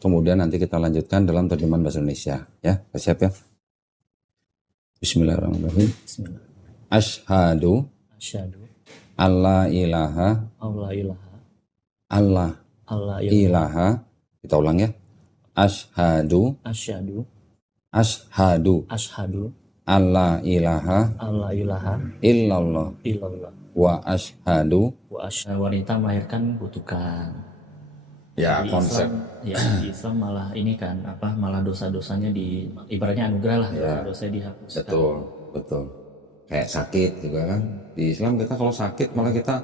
Kemudian nanti kita lanjutkan dalam terjemahan bahasa Indonesia. Ya, siap ya? Bismillahirrahmanirrahim. Bismillah. Asyhadu Asyhadu alla ilaha alla ilaha Allah alla ilaha. Kita ulang ya. Asyhadu asyhadu asyhadu alla ilaha alla ilaha illallah illallah wa asyhadu. Wanita melahirkan kutukan. Ya, Di konsep. Islam, ya di Islam malah ini kan malah dosa-dosanya ibaratnya anugerah lah, Ya, dosa-dosanya dihapuskan. betul. Kayak sakit juga kan. Di Islam kita kalau sakit malah kita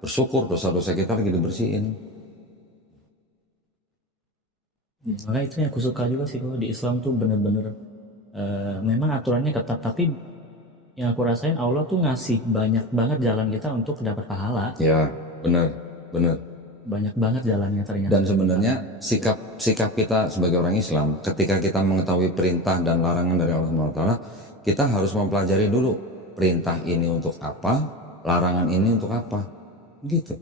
bersyukur dosa-dosa kita lagi dibersihin. Makanya itu yang aku suka juga sih kalau di Islam tuh bener-bener memang aturannya ketat, tapi yang aku rasain Allah tuh ngasih banyak banget jalan kita untuk dapat pahala. Ya, benar. Banyak banget jalannya ternyata. Dan sebenarnya sikap kita sebagai orang Islam ketika kita mengetahui perintah dan larangan dari Allah SWT, kita harus mempelajari dulu perintah ini untuk apa, larangan ini untuk apa, gitu.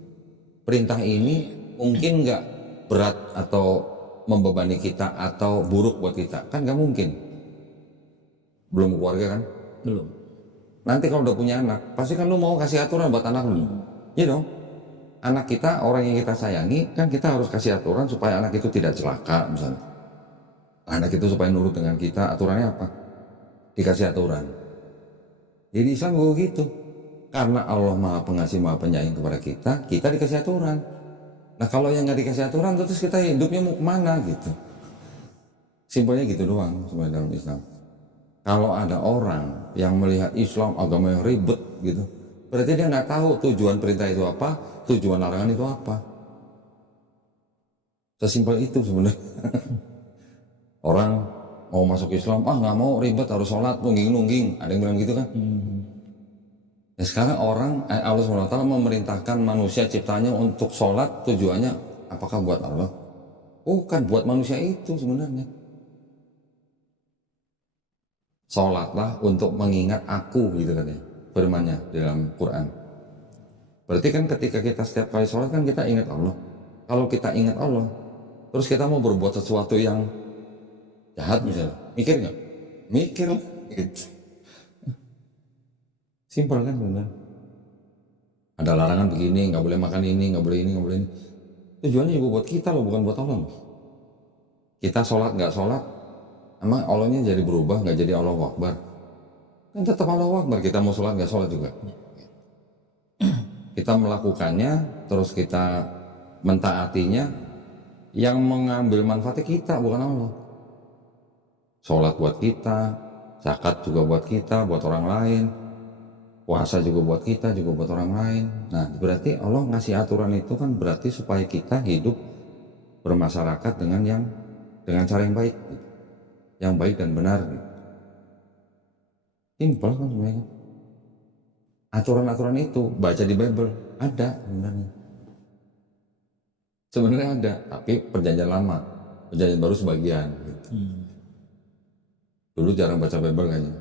Perintah ini mungkin nggak berat atau membebani kita atau buruk buat kita, kan nggak mungkin. Belum keluarga kan? Belum. Nanti kalau udah punya anak, pasti kan lu mau kasih aturan buat anak lu, iya dong. Anak kita, orang yang kita sayangi, kan kita harus kasih aturan supaya anak itu tidak celaka misalnya. Anak itu supaya nurut dengan kita, aturannya apa? Dikasih aturan. Jadi Islam juga gitu. Karena Allah Maha Pengasih, Maha Penyayang kepada kita, kita dikasih aturan. Nah kalau yang nggak dikasih aturan, terus kita hidupnya mau kemana gitu. Simpelnya gitu doang sebenarnya dalam Islam. Kalau ada orang yang melihat Islam agama yang ribet gitu, berarti dia nggak tahu tujuan perintah itu apa, tujuan larangan itu apa. Sesimpel itu sebenarnya. Orang mau masuk Islam, nggak mau ribet, harus sholat, nungging, ada yang bilang gitu kan. Nah sekarang Allah SWT memerintahkan manusia ciptanya untuk sholat, tujuannya apakah buat Allah? Bukan, buat manusia itu sebenarnya. Sholatlah untuk mengingat aku, gitu katanya firmannya di dalam Quran. Berarti kan ketika kita setiap kali sholat kan kita ingat Allah. Kalau kita ingat Allah, terus kita mau berbuat sesuatu yang jahat misalnya, mikir nggak? Mikir lah, gitu. Simpel kan benar. Ada larangan begini, nggak boleh makan ini, nggak boleh ini, nggak boleh ini. Tujuannya juga buat kita loh, bukan buat Allah loh. Kita sholat nggak sholat, emang Allahnya jadi berubah, nggak jadi Allahu Akbar? Kan tetap Allahu Akbar, kita mau sholat nggak sholat juga. Kita melakukannya, terus kita mentaatinya, yang mengambil manfaatnya kita, bukan Allah. Sholat buat kita, zakat juga buat kita, buat orang lain, puasa juga buat kita, juga buat orang lain. Nah berarti Allah ngasih aturan itu kan berarti supaya kita hidup bermasyarakat dengan cara yang baik, yang baik dan benar. Simpel kan sebenarnya. Aturan-aturan itu baca di Bible ada sebenarnya. Sebenarnya ada, tapi perjanjian lama, perjanjian baru sebagian. Gitu. Dulu jarang baca Bible kayaknya.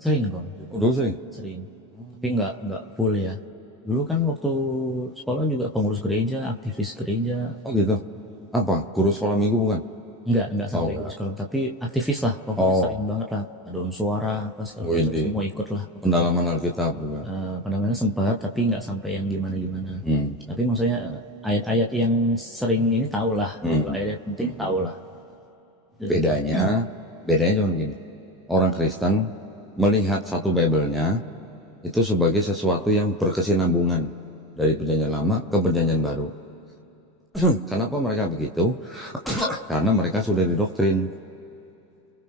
Sering kok. Dulu sering. Tapi nggak full ya. Dulu kan waktu sekolah juga pengurus gereja, aktivis gereja. Oh gitu. Apa? Guru sekolah minggu bukan? Enggak sampai guru sekolah, tapi aktivis lah, pokoknya sering banget lah. Paduan suara apa segala macam, semua ikut lah. Pendalaman Alkitab juga. Pendalamannya sempat, tapi nggak sampai yang gimana-gimana. Tapi maksudnya ayat-ayat yang sering ini tahu lah, ayat penting tahu lah. Bedanya cuma gini. Orang Kristen melihat satu Bible-nya itu sebagai sesuatu yang berkesinambungan dari perjanjian lama ke perjanjian baru. Kenapa mereka begitu? Karena mereka sudah didoktrin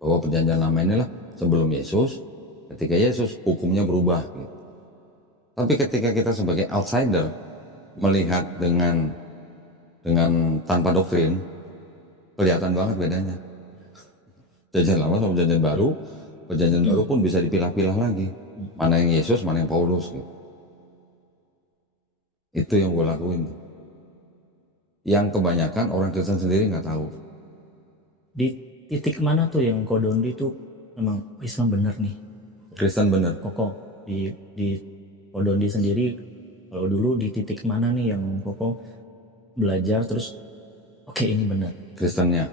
bahwa perjanjian lama inilah sebelum Yesus, ketika Yesus hukumnya berubah. Tapi ketika kita sebagai outsider melihat dengan tanpa doktrin, kelihatan banget bedanya. Perjanjian lama sama perjanjian baru pun bisa dipilah-pilah lagi. Mana yang Yesus, mana yang Paulus. Gitu. Itu yang gue lakuin. Yang kebanyakan orang Kristen sendiri nggak tahu. Di titik mana tuh yang Kodondi tuh memang Islam bener nih? Kristen bener. Koko di Kodondi sendiri, kalau dulu di titik mana nih yang Koko belajar terus oke, ini bener? Kristennya.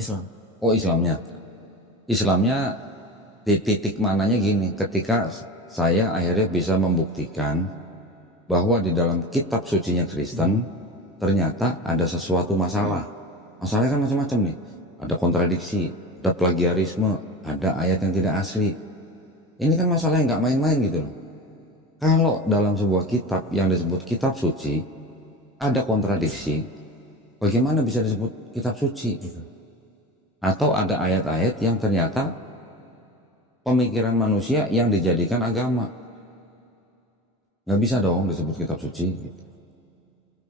Islam. Oh, Islamnya. Islamnya di titik mananya gini, ketika saya akhirnya bisa membuktikan bahwa di dalam kitab sucinya Kristen ternyata ada sesuatu masalah. Masalahnya kan macam-macam nih. Ada kontradiksi, ada plagiarisme, ada ayat yang tidak asli. Ini kan masalah yang nggak main-main gitu loh. Kalau dalam sebuah kitab yang disebut kitab suci ada kontradiksi, bagaimana bisa disebut kitab suci gitu? Atau ada ayat-ayat yang ternyata pemikiran manusia yang dijadikan agama, nggak bisa dong disebut kitab suci gitu.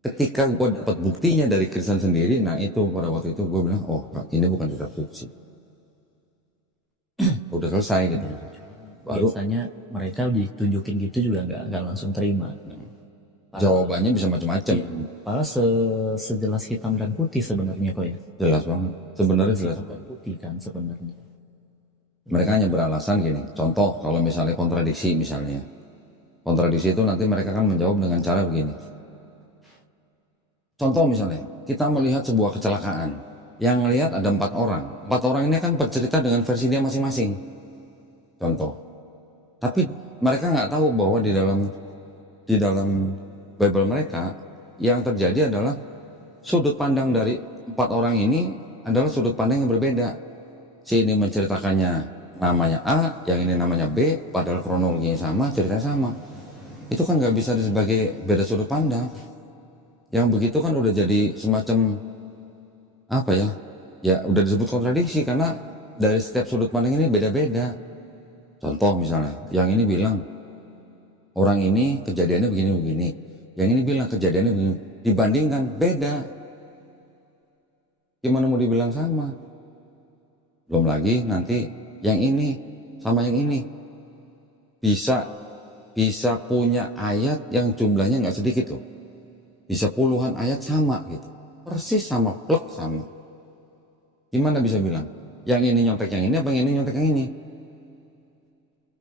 Ketika gue dapat buktinya dari Kristen sendiri, nah itu pada waktu itu gue bilang, oh ini bukan kitab suci, udah selesai gitu. Baru Biasanya mereka ditunjukin gitu juga nggak langsung terima. jawabannya bisa macam-macam. Padahal sejelas hitam dan putih sebenarnya kok ya. Jelas banget, sebenarnya jelas. Hitam dan putih kan sebenarnya. Mereka hanya beralasan gini, contoh kalau misalnya kontradiksi misalnya. Kontradiksi itu nanti mereka kan menjawab dengan cara begini. Contoh misalnya, kita melihat sebuah kecelakaan. Yang melihat ada 4 orang. 4 orang ini kan bercerita dengan versi dia masing-masing. Contoh. Tapi mereka nggak tahu bahwa di dalam Bible mereka yang terjadi adalah sudut pandang dari 4 orang ini adalah sudut pandang yang berbeda. Si ini menceritakannya namanya A, yang ini namanya B, padahal kronologinya sama, ceritanya sama. Itu kan nggak bisa sebagai beda sudut pandang. Yang begitu kan udah jadi semacam apa ya? Ya udah disebut kontradiksi karena dari setiap sudut pandang ini beda-beda. Contoh misalnya, yang ini bilang orang ini kejadiannya begini-begini, yang ini bilang kejadiannya begini, dibandingkan beda. Gimana mau dibilang sama? Belum lagi nanti yang ini sama yang ini bisa punya ayat yang jumlahnya nggak sedikit loh. Bisa puluhan ayat sama gitu, persis sama, plek sama. Gimana bisa bilang yang ini nyontek yang ini apa yang ini nyontek yang ini?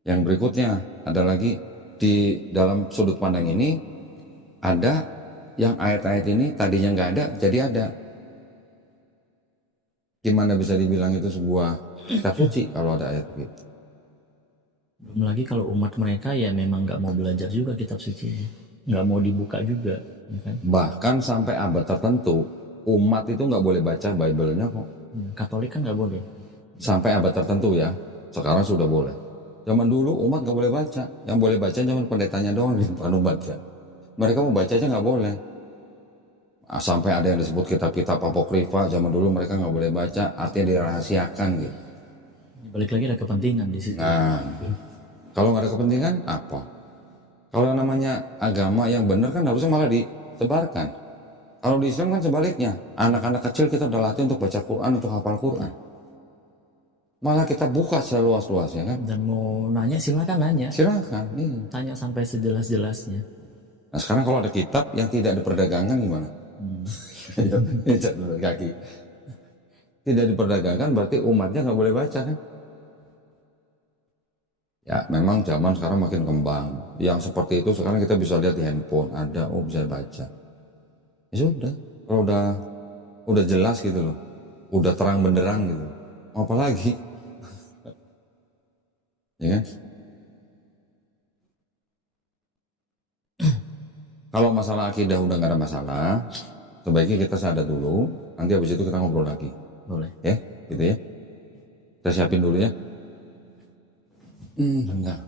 Yang berikutnya ada lagi di dalam sudut pandang ini ada yang ayat-ayat ini tadinya nggak ada jadi ada. Gimana bisa dibilang itu sebuah kitab suci kalau ada ayat begitu? Belum lagi kalau umat mereka ya memang nggak mau belajar juga kitab suci, nggak mau dibuka juga, ya kan? Bahkan sampai abad tertentu umat itu nggak boleh baca Bible-nya kok. Katolik kan nggak boleh. Sampai abad tertentu ya, sekarang sudah boleh. Zaman dulu umat nggak boleh baca, yang boleh baca cuma pendetanya doang di depan umat ya. Mereka mau baca aja nggak boleh. Sampai ada yang disebut kitab-kitab apokrifa, zaman dulu mereka nggak boleh baca, artinya dirahasiakan gitu. Balik lagi ada kepentingan di situ. Nah, kalau nggak ada kepentingan apa? Kalau namanya agama yang benar kan harusnya malah disebarkan. Kalau di Islam kan sebaliknya, anak-anak kecil kita udah latih untuk baca Quran, untuk hafal Quran. Malah kita buka seluas-luasnya kan. Dan mau nanya silakan nanya, Silakan, iya. tanya sampai sejelas-jelasnya. Nah sekarang kalau ada kitab yang tidak diperdagangkan gimana? Jatuh dari kaki. Tidak diperdagangkan berarti umatnya nggak boleh baca kan? Ya memang zaman sekarang makin kembang. Yang seperti itu sekarang kita bisa lihat di handphone ada, oh bisa baca. Ya sudah, kalau udah jelas gitu loh, udah terang benderang gitu, mau apa lagi? Ya kan? Kalau masalah akidah udah nggak ada masalah, sebaiknya kita sadar dulu, nanti habis itu kita ngobrol lagi. Boleh. Ya, gitu ya. Kita siapin dulu ya. Enggak.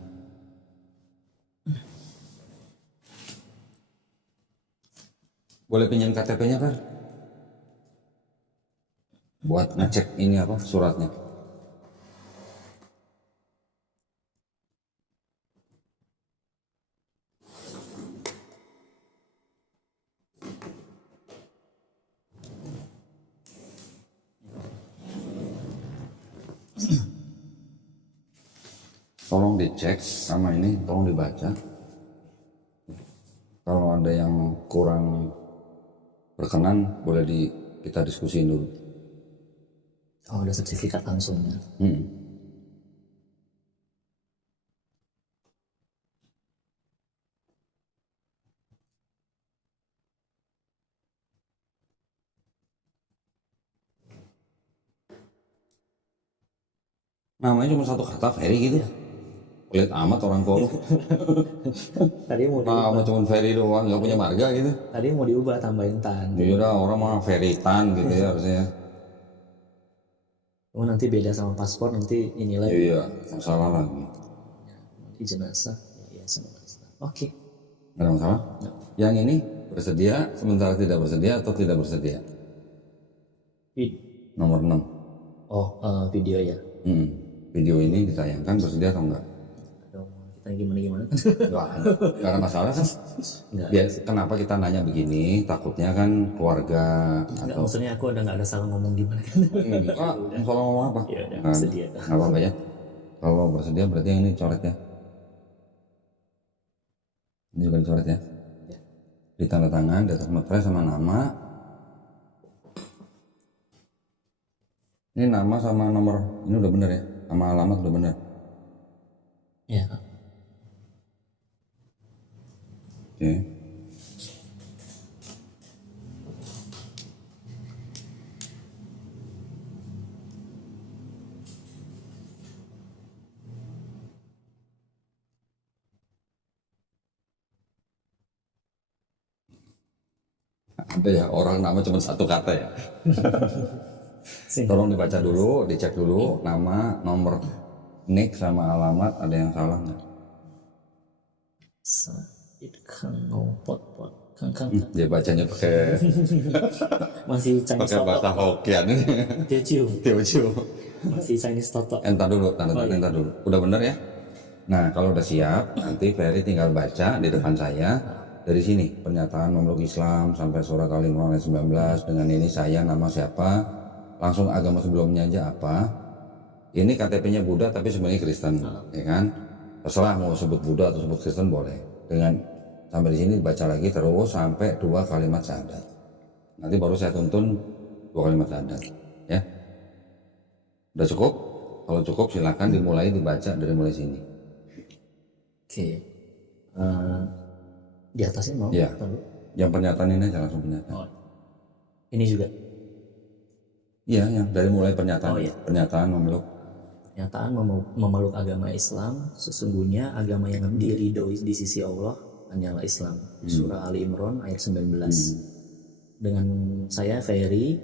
Boleh pinjam KTP-nya, Fer? Buat ngecek ini apa, suratnya. Tolong dicek sama ini, tolong dibaca. Kalau ada yang kurang berkenan, boleh kita diskusiin dulu. Oh, ada sertifikat langsungnya. namanya cuma satu kata Ferry gitu. Pelit amat orang tua lu. Tadi mau Nama cuma Ferry doang, nggak punya marga gitu. tadi mau diubah tambahin Tan. Ya udah orang mah Ferry Tan gitu ya harusnya. Oh nanti beda sama paspor, nanti ini lagi Iya, masalah lagi. di jenazah. Ya, sama. Oke. Nggak ada masalah. Yang ini bersedia, sementara tidak bersedia atau tidak bersedia? Nomor 6. Oh, video ya. Video ini ditayangkan bersedia atau enggak? Aduh, kita gimana? Nggak ada masalah kan? Kenapa kita nanya begini? Takutnya kan keluarga Enggak, atau maksudnya aku nggak ada salah ngomong gimana kan? enggak, salah ngomong apa? Ya udah, Nggak bersedia. nggak apa-apa ya. Kalau bersedia berarti yang ini coret ya. Ini juga dicoret ya. Ditanda tangan di atas materai sama nama. Ini nama sama nomor ini udah bener ya, sama alamat udah bener. Ya. Oke. Ada ya orang nama cuma satu kata ya. Tolong dibaca dulu, dicek dulu nama, nomor, nick sama alamat ada yang salah nggak? Said Kang Ngopot pot Kang. Dia bacanya pakai Masih Chinese pakai bahasa Toto. Hokkien. Teochew. Masih Chinese Toto. Entar dulu, tanda tangan entar dulu. Udah bener ya? Nah kalau udah siap, nanti Ferry tinggal baca di depan saya. Dari sini, pernyataan memeluk Islam sampai surat Al-Imran ayat 19. Dengan ini saya nama siapa, langsung agama sebelumnya aja apa. Ini KTP-nya Buddha tapi sebenarnya Kristen, ya kan? Terserah mau sebut Buddha atau sebut Kristen boleh. Dengan sampai di sini baca lagi terus sampai 2 kalimat syahadat. Nanti baru saya tuntun 2 kalimat syahadat, ya. Udah cukup? Kalau cukup silakan dimulai dibaca dari mulai sini. Oke. Di atasnya mau? Ya. Lalu? Yang pernyataan ini aja langsung pernyataan. Oh. Ini juga. Iya, yang dari mulai pernyataan. Oh, iya. Pernyataan memeluk. Pernyataan memeluk agama Islam, sesungguhnya agama yang diridhoi di sisi Allah hanyalah Islam. Surah Ali Imran ayat 19. Dengan saya Ferry,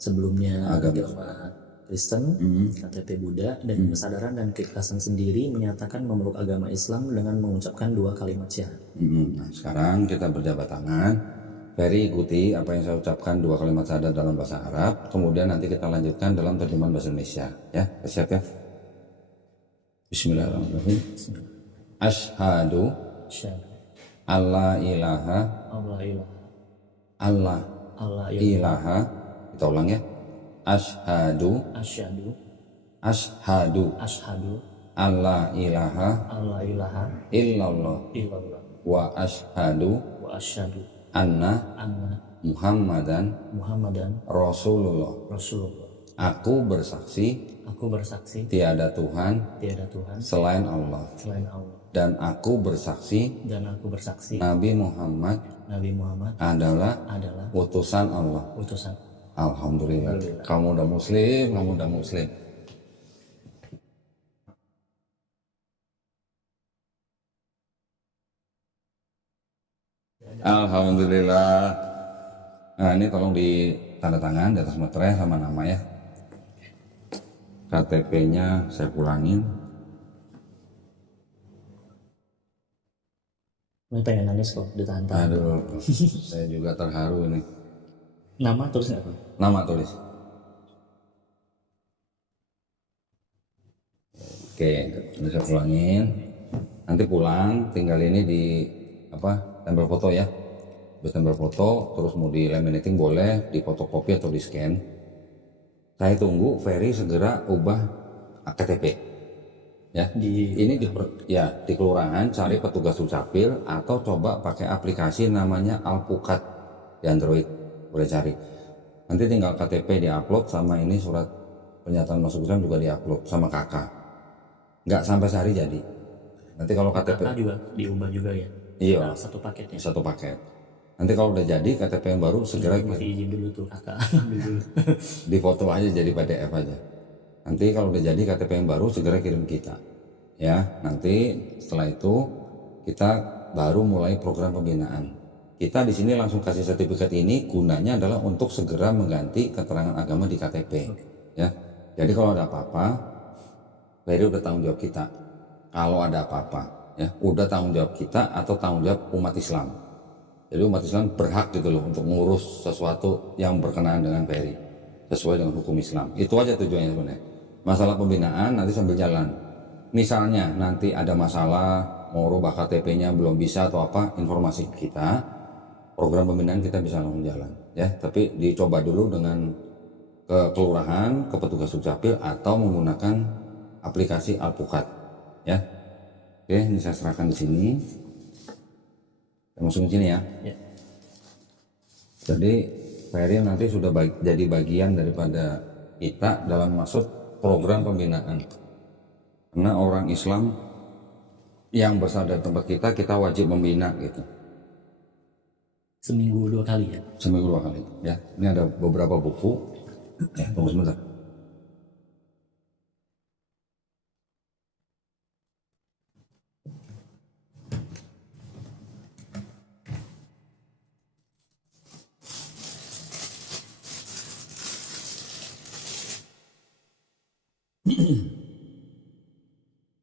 sebelumnya agama Kristen, KTP Buddha, dan kesadaran dan keikhlasan sendiri menyatakan memeluk agama Islam dengan mengucapkan 2 kalimat syahadat. Nah, sekarang kita berjabat tangan. Ferry ikuti apa yang saya ucapkan 2 kalimat syahadat dalam bahasa Arab. Kemudian nanti kita lanjutkan dalam terjemahan bahasa Indonesia. Ya, siap ya? Bismillahirrahmanirrahim. Asyhadu alla ilaha Allah ilaha. Kita ulang ya. Asyhadu alla ilaha illallah wa asyhadu anna Muhammadan Rasulullah. Aku bersaksi tiada Tuhan selain Allah, dan aku bersaksi Nabi Muhammad adalah utusan Allah. Alhamdulillah. Kamu udah muslim. Alhamdulillah. Nah ini tolong ditanda tangan di atas materai sama nama ya. KTP-nya saya pulangin. Ini pengen nangis kok ditahan-tahan. Aduh, saya juga terharu ini. Nama tulis nggak Bang? Nama tulis. Oke, ini saya pulangin. Nanti pulang, tinggal ini di tempel foto ya. Tempel foto, terus mau di laminating boleh, di fotokopi atau di scan. Saya tunggu Ferry segera ubah KTP. Ya, ini di kelurahan cari petugas Dukcapil atau coba pakai aplikasi namanya Alpukat di Android, boleh cari. Nanti tinggal KTP diupload sama ini surat pernyataan masuk Islam juga diupload sama kakak. Nggak sampai sehari jadi. Nanti kalau KTP Kakak juga diubah juga ya? Iya. Satu paketnya. Satu paket. Nanti kalau udah jadi KTP yang baru segera Masih izin dulu tuh kakak. di foto aja jadi PDF aja. Nanti kalau udah jadi KTP yang baru segera kirim kita. Ya, nanti setelah itu kita baru mulai program pembinaan. Kita di sini langsung kasih sertifikat ini gunanya adalah untuk segera mengganti keterangan agama di KTP. Ya, jadi kalau ada apa-apa, Ferry udah tanggung jawab kita. Kalau ada apa-apa, ya udah tanggung jawab kita atau tanggung jawab umat Islam. Jadi umat Islam berhak gitu loh untuk mengurus sesuatu yang berkenaan dengan Ferry sesuai dengan hukum Islam. Itu aja tujuannya sebenarnya. Masalah pembinaan nanti sambil jalan. Misalnya nanti ada masalah mau rubah KTP-nya belum bisa atau apa, informasi kita, program pembinaan kita bisa langsung jalan. Ya, tapi dicoba dulu dengan ke kelurahan, ke petugas Dukcapil atau menggunakan aplikasi Alpukat. Ya, oke, ini saya serahkan di sini. Saya masukin sini ya. Ya. Jadi Ferry nanti sudah jadi bagian daripada kita dalam masuk program pembinaan. Karena orang Islam yang besar dari tempat kita wajib membina gitu. Seminggu 2 kali ya? Seminggu 2 kali. Ya, ini ada beberapa buku. Ya, tunggu sebentar.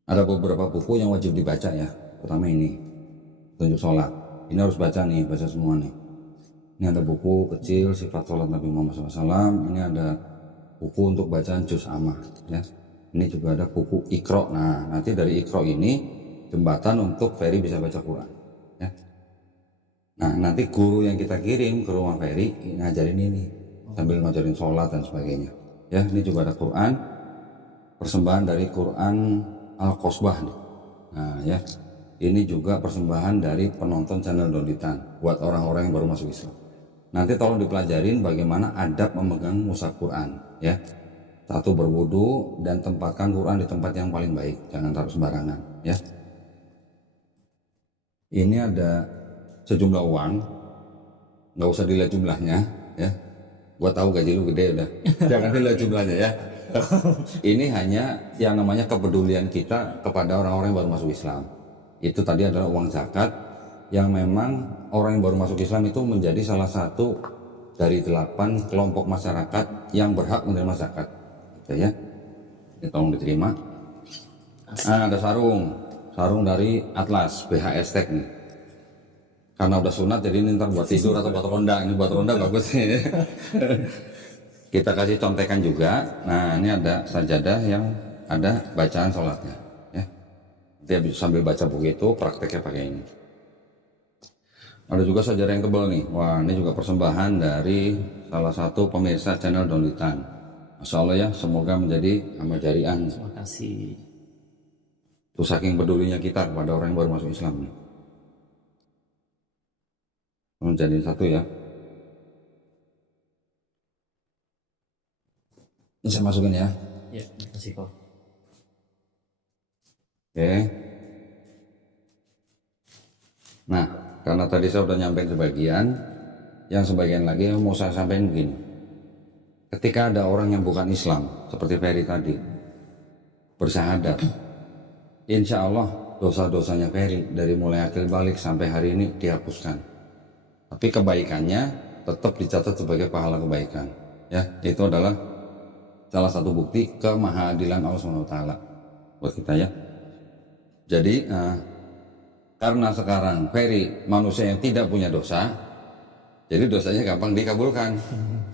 Ada beberapa buku yang wajib dibaca ya. Pertama ini, Petunjuk Sholat. Ini harus baca nih, baca semua nih. Ini ada buku kecil sifat sholat Nabi Muhammad SAW. Ini ada buku untuk bacaan Juz Ammah. Ya. Ini juga ada buku Iqra. Nah, nanti dari Iqra ini jembatan untuk Ferry bisa baca Quran. Ya. Nah, nanti guru yang kita kirim ke rumah Ferry ngajarin ini, sambil ngajarin sholat dan sebagainya. Ya, ini juga ada Quran, persembahan dari Quran Al-Qasbah nih. Nah, ya. Ini juga persembahan dari penonton channel Dolitan buat orang-orang yang baru masuk Islam. Nanti tolong dipelajarin bagaimana adab memegang mushaf Quran, ya. Satu, berwudu dan tempatkan Quran di tempat yang paling baik, jangan taruh sembarangan, ya. Ini ada sejumlah uang, nggak usah dilihat jumlahnya, ya. Gua tahu gaji lu gede udah, jangan dilihat jumlahnya ya. Ini hanya yang namanya kepedulian kita kepada orang-orang yang baru masuk Islam. Itu tadi adalah uang zakat yang memang orang yang baru masuk Islam itu menjadi salah satu dari 8 kelompok masyarakat yang berhak menerima zakat. Oke ya, ini tolong diterima. Nah, ada sarung dari Atlas BHS Tech nih. Karena udah sunat jadi ini ntar buat tidur atau buat ronda. Ini buat ronda bagus nih. Kita kasih contekan juga. Nah, ini ada sajadah yang ada bacaan sholatnya. Dia sambil baca buku itu prakteknya pakai ini. Ada juga sajadah yang tebal nih. Wah, ini juga persembahan dari salah satu pemirsa channel Dolitan. Masya Allah ya, semoga menjadi amal jariah. Terima kasih. Itu saking pedulinya kita kepada orang yang baru masuk Islam nih. Menjadi satu ya. Ini saya masukin ya. Ya, terima kasih kok. Oke. Nah, karena tadi saya udah nyampein sebagian, yang sebagian lagi mau saya sampaikan begini. Ketika ada orang yang bukan Islam, seperti Ferry tadi, bersyahadat, insya Allah dosa-dosanya Ferry dari mulai akil balik sampai hari ini dihapuskan. Tapi kebaikannya tetap dicatat sebagai pahala kebaikan. Ya, itu adalah salah satu bukti kemahadilan Allah SWT buat kita ya. Jadi karena sekarang Ferry manusia yang tidak punya dosa, jadi dosanya gampang dikabulkan.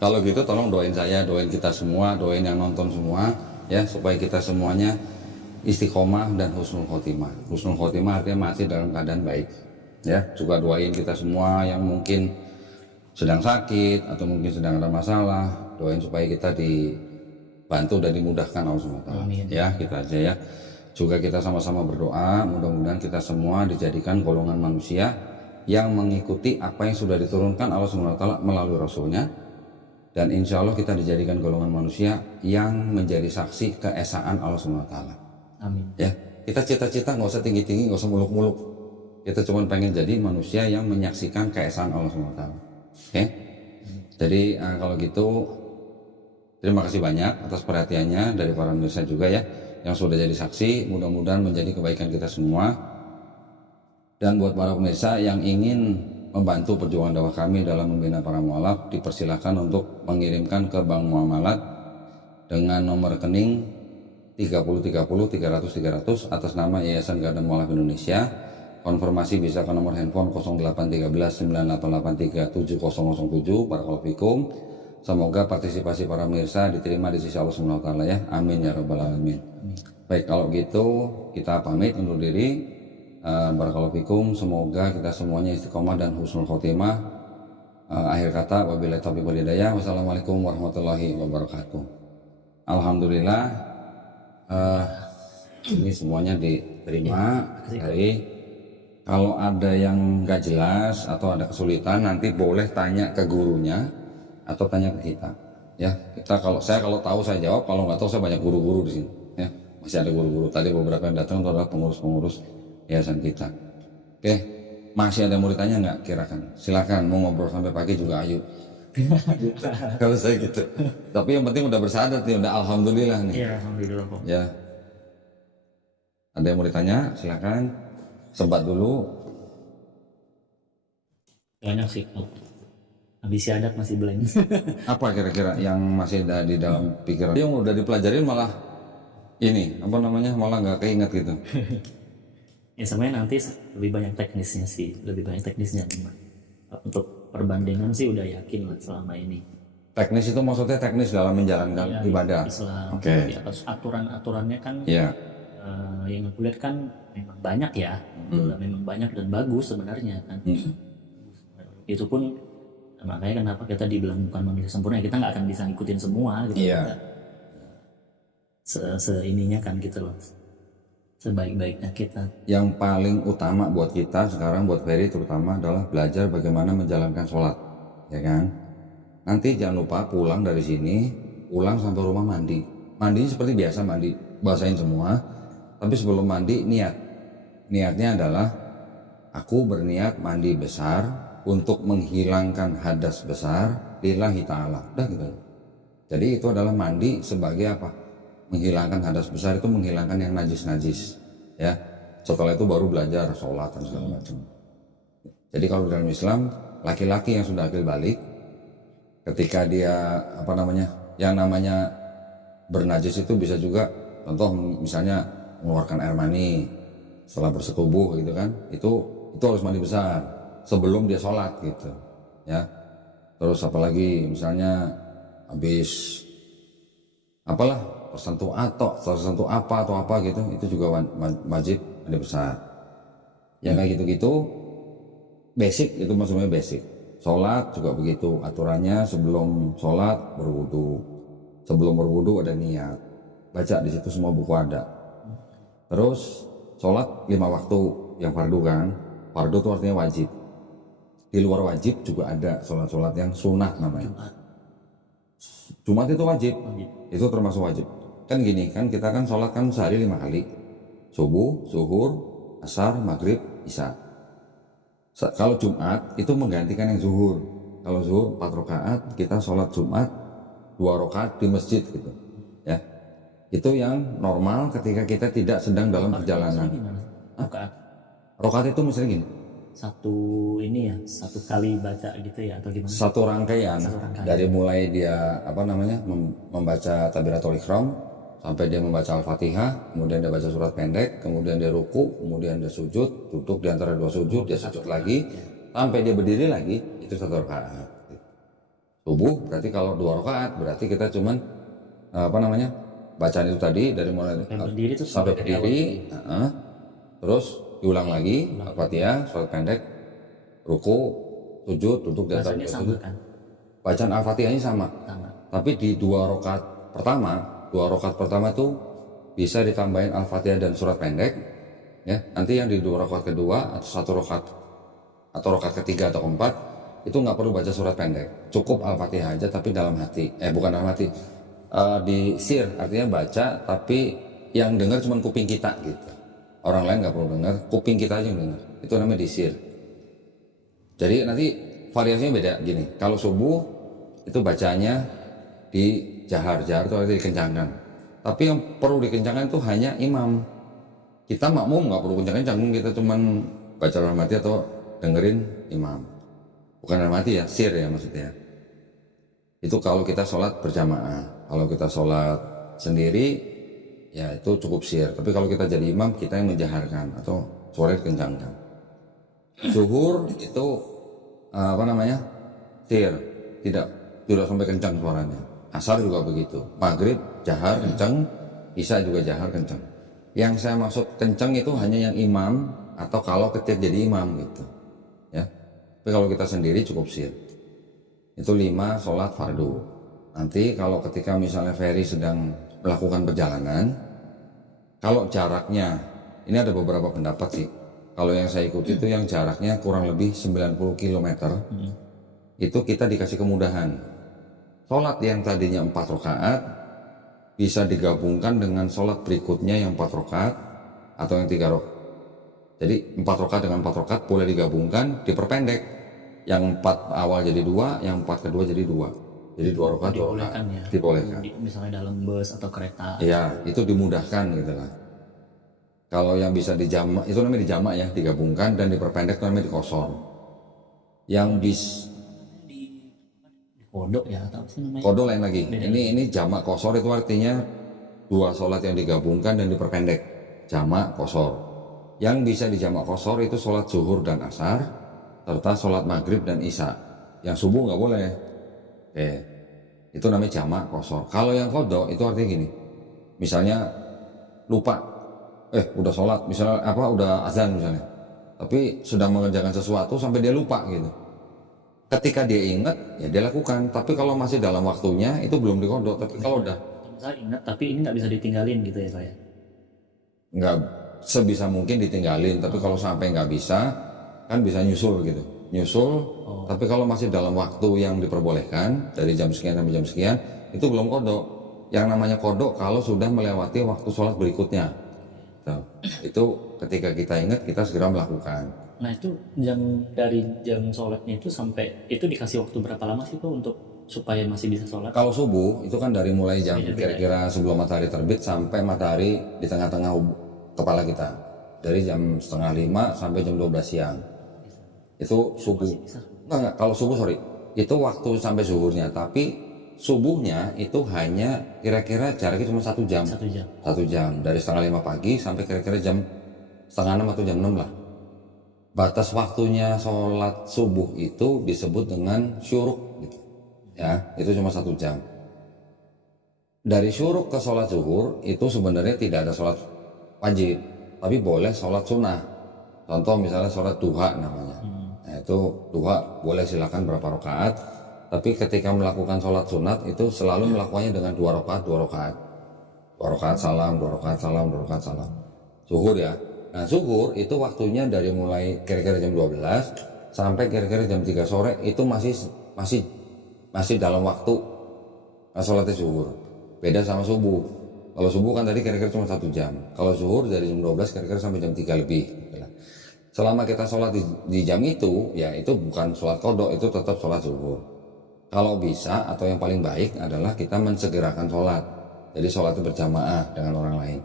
Kalau gitu tolong doain saya, doain kita semua, doain yang nonton semua ya, supaya kita semuanya istiqomah dan husnul khotimah. Husnul khotimah artinya masih dalam keadaan baik ya. Juga doain kita semua yang mungkin sedang sakit atau mungkin sedang ada masalah, doain supaya kita dibantu dan dimudahkan Allah SWT. Ya, kita aja ya. Juga kita sama-sama berdoa, mudah-mudahan kita semua dijadikan golongan manusia yang mengikuti apa yang sudah diturunkan Allah SWT melalui Rasulnya. Dan insya Allah kita dijadikan golongan manusia yang menjadi saksi keesaan Allah SWT. Amin. Ya, kita cita-cita nggak usah tinggi-tinggi, nggak usah muluk-muluk. Kita cuma pengen jadi manusia yang menyaksikan keesaan Allah SWT. Oke? Jadi kalau gitu, Terima kasih banyak atas perhatiannya dari para pemirsa juga ya, yang sudah jadi saksi. Mudah-mudahan menjadi kebaikan kita semua. Dan buat para pemirsa yang ingin membantu perjuangan dakwah kami dalam membina para mualaf, dipersilahkan untuk mengirimkan ke Bank Muamalat dengan nomor rekening 3030 300 300 atas nama Yayasan Garda Mualaf Indonesia. Konfirmasi bisa ke nomor handphone 0813 9883 7007. Barakallahu fikum. Semoga partisipasi para pemirsa diterima di sisi Allah Subhanahu wa taala ya. Amin ya rabbal alamin. Baik, kalau gitu kita pamit undur diri. Barakallahu fikum. Semoga kita semuanya istiqomah dan husnul khotimah. Akhir kata, wabillahi taufiq wal hidayah. Wassalamualaikum warahmatullahi wabarakatuh. Alhamdulillah, ini semuanya diterima. Dari kalau ada yang nggak jelas atau ada kesulitan, nanti boleh tanya ke gurunya atau tanya ke kita. Ya, kalau tahu saya jawab, kalau nggak tahu saya banyak guru-guru di sini. Ya, masih ada guru-guru. Tadi beberapa yang datang itu adalah pengurus-pengurus yayasan kita. Oke, masih ada yang mau ditanya nggak? Kirakan, silakan. Mau ngobrol sampai pagi juga ayo. Kalau saya gitu. Tapi yang penting udah bersyahadat nih, udah alhamdulillah nih. Iya, alhamdulillah kok. Ya. Ada yang mau ditanya? Silakan. Sempat dulu. Banyak sih kok. Habis syahadat masih blank. Apa kira-kira yang masih ada di dalam pikiran? Yang udah dipelajarin malah ini apa namanya, malah nggak keinget gitu. Ya sebenarnya nanti lebih banyak teknisnya sih, lebih banyak teknisnya memang. Untuk perbandingan sih udah yakin lah selama ini. Teknis itu maksudnya teknis dalam menjalankan Ya, ibadah. Islam. Oke. Di atas aturan-aturannya kan Ya. yang aku lihat kan memang banyak ya. Memang banyak dan bagus sebenarnya kan. Itu pun makanya kenapa kita dibilang bukan manusia sempurna, kita nggak akan bisa ngikutin semua gitu. Iya. Seininya kan gitu loh. Sebaik-baiknya kita. Yang paling utama buat kita sekarang, buat Ferry terutama, adalah belajar bagaimana menjalankan sholat, ya kan? Nanti jangan lupa pulang dari sini, pulang sampai rumah mandi. Mandinya seperti biasa, mandi, basahin semua. Tapi sebelum mandi niatnya adalah aku berniat mandi besar untuk menghilangkan hadas besar lillahi ta'ala. Udah gitu. Jadi itu adalah mandi sebagai apa? Menghilangkan hadas besar, itu menghilangkan yang najis-najis ya. Setelah itu baru belajar sholat dan segala macam. Jadi kalau dalam Islam, laki-laki yang sudah akil balik, ketika dia apa namanya, yang namanya bernajis itu bisa juga, contoh misalnya mengeluarkan air mani setelah bersetubuh gitu kan, itu harus mandi besar sebelum dia sholat gitu ya. Terus apalagi misalnya habis apalah tersentuh apa atau apa gitu, itu juga wajib mandi besar ya. Kayak gitu-gitu basic, itu maksudnya basic. Sholat juga begitu aturannya, sebelum sholat berwudu, sebelum berwudu ada niat, baca di situ semua buku ada. Terus sholat 5 waktu yang fardu kan, fardu itu artinya wajib. Di luar wajib juga ada sholat-sholat yang sunnah namanya. Jumat itu wajib, itu termasuk wajib. Kan gini kan, kita kan sholat kan sehari 5 kali, subuh, zuhur, asar, maghrib, isya. Kalau Jumat itu menggantikan yang zuhur. Kalau zuhur 4 rakaat, kita sholat Jumat 2 rakaat di masjid gitu ya. Itu yang normal ketika kita tidak sedang dalam perjalanan. Rakaat itu misalnya gini, satu kali baca gitu ya, atau gimana? Satu rangkaian. Dari mulai dia apa namanya membaca takbiratul ihram sampai dia membaca Al-Fatihah, kemudian dia baca surat pendek, kemudian dia ruku, kemudian dia sujud, duduk di antara 2 sujud, dia sujud lagi sampai dia berdiri lagi, itu 1 rakaat. Subuh berarti kalau 2 rakaat berarti kita cuman apa namanya, bacaan itu tadi dari mulai sampai berdiri, terus diulang lagi Al-Fatihah, surat pendek, ruku, sujud, duduk di antara 2 sujud. Bacaan Al-Fatihahnya sama. Tapi di 2 rakaat pertama tuh bisa ditambahin Al-Fatihah dan surat pendek ya. Nanti yang di 2 rakaat kedua atau 1 rakaat atau rakaat ketiga atau keempat itu nggak perlu baca surat pendek, cukup Al-Fatihah aja tapi dalam hati, bukan dalam hati, di sir, artinya baca tapi yang dengar cuma kuping kita gitu. Orang lain nggak perlu dengar, kuping kita aja yang dengar. Itu namanya di sir. Jadi nanti variasinya beda gini. Kalau subuh itu bacanya di jahar itu artinya dikencangkan. Tapi yang perlu dikencangkan itu hanya imam. Kita makmum nggak perlu kencang-kencang, kita cuman baca dalam hati atau dengerin imam. Bukan dalam hati ya, sir ya maksudnya. Itu kalau kita sholat berjamaah. Kalau kita sholat sendiri, ya itu cukup sir. Tapi kalau kita jadi imam, kita yang menjaharkan atau suara dikencangkan. Zuhur itu sir, tidak sampai kencang suaranya. Asar juga begitu. Maghrib jahar kencang, isya juga jahar kencang. Yang saya maksud kencang itu hanya yang imam atau kalau ketika jadi imam gitu. Ya. Tapi kalau kita sendiri cukup sir. Itu 5 sholat fardu. Nanti kalau ketika misalnya Ferry sedang melakukan perjalanan, kalau jaraknya, ini ada beberapa pendapat sih. Kalau yang saya ikuti itu yang jaraknya kurang lebih 90 km, itu kita dikasih kemudahan. Sholat yang tadinya 4 rakaat bisa digabungkan dengan sholat berikutnya yang 4 rakaat atau yang 3 rakaat. Jadi 4 rakaat dengan 4 rakaat boleh digabungkan, diperpendek. Yang 4 awal jadi 2, yang 4 kedua jadi 2. Jadi 2 rakaat, 2 rakaat. Ya. Dibolehkan. Misalnya dalam bus atau kereta. Iya, itu dimudahkan gitu lah. Kalau yang bisa dijamak, itu namanya dijamak ya, digabungkan dan diperpendek itu namanya dikosor. Yang Kodok ya atau apa sih namanya? Kodok lain lagi. Ini jamak kosor itu artinya 2 sholat yang digabungkan dan diperpendek. Jamak kosor. Yang bisa dijamak kosor itu sholat zuhur dan asar serta sholat maghrib dan isya. Yang subuh nggak boleh. Itu namanya jamak kosor. Kalau yang kodok itu artinya gini. Misalnya lupa, udah sholat, misalnya udah azan misalnya. Tapi sedang mengerjakan sesuatu sampai dia lupa gitu. Ketika dia ingat, ya dia lakukan. Tapi kalau masih dalam waktunya, itu belum dikodok. Tapi kalau udah misalnya ingat, tapi ini nggak bisa ditinggalin gitu ya Pak ya? Nggak sebisa mungkin ditinggalin. Tapi kalau sampai nggak bisa, kan bisa nyusul gitu. Nyusul, tapi kalau masih dalam waktu yang diperbolehkan, dari jam sekian sampai jam sekian, itu belum kodok. Yang namanya kodok kalau sudah melewati waktu sholat berikutnya. Itu ketika kita ingat, kita segera melakukan. Nah itu dari jam sholatnya itu sampai itu dikasih waktu berapa lama sih Pak untuk supaya masih bisa sholat? Kalau subuh itu kan dari mulai jam kira-kira sebelum matahari terbit sampai matahari di tengah-tengah kepala kita. Dari jam 4:30 sampai jam 12 siang. Itu subuh. Enggak, kalau subuh itu waktu sampai zuhurnya. Tapi subuhnya itu hanya kira-kira jaraknya cuma 1 jam. 1 jam. 1 jam dari 4:30 pagi sampai kira-kira jam 5:30 atau jam 6 lah. Batas waktunya sholat subuh itu disebut dengan syuruk gitu. Ya, itu cuma 1 jam. Dari syuruk ke sholat zuhur itu sebenarnya tidak ada sholat wajib, tapi boleh sholat sunnah. Contoh misalnya sholat duha namanya. Nah, itu duha boleh silakan berapa rakaat, tapi ketika melakukan sholat sunat itu selalu melakukannya dengan 2 rakaat, 2 rakaat. 2 rakaat salam, 2 rakaat salam, 2 rakaat salam. Zuhur ya. Nah, zuhur itu waktunya dari mulai kira-kira jam 12 sampai kira-kira jam 3 sore itu masih dalam waktu sholatnya zuhur. Beda sama subuh. Kalau subuh kan tadi kira-kira cuma 1 jam. Kalau zuhur dari jam 12 kira-kira sampai jam 3 lebih. Selama kita sholat di jam itu, ya itu bukan sholat kodok, itu tetap sholat zuhur. Kalau bisa atau yang paling baik adalah kita mensegerakan sholat. Jadi sholat itu berjamaah dengan orang lain.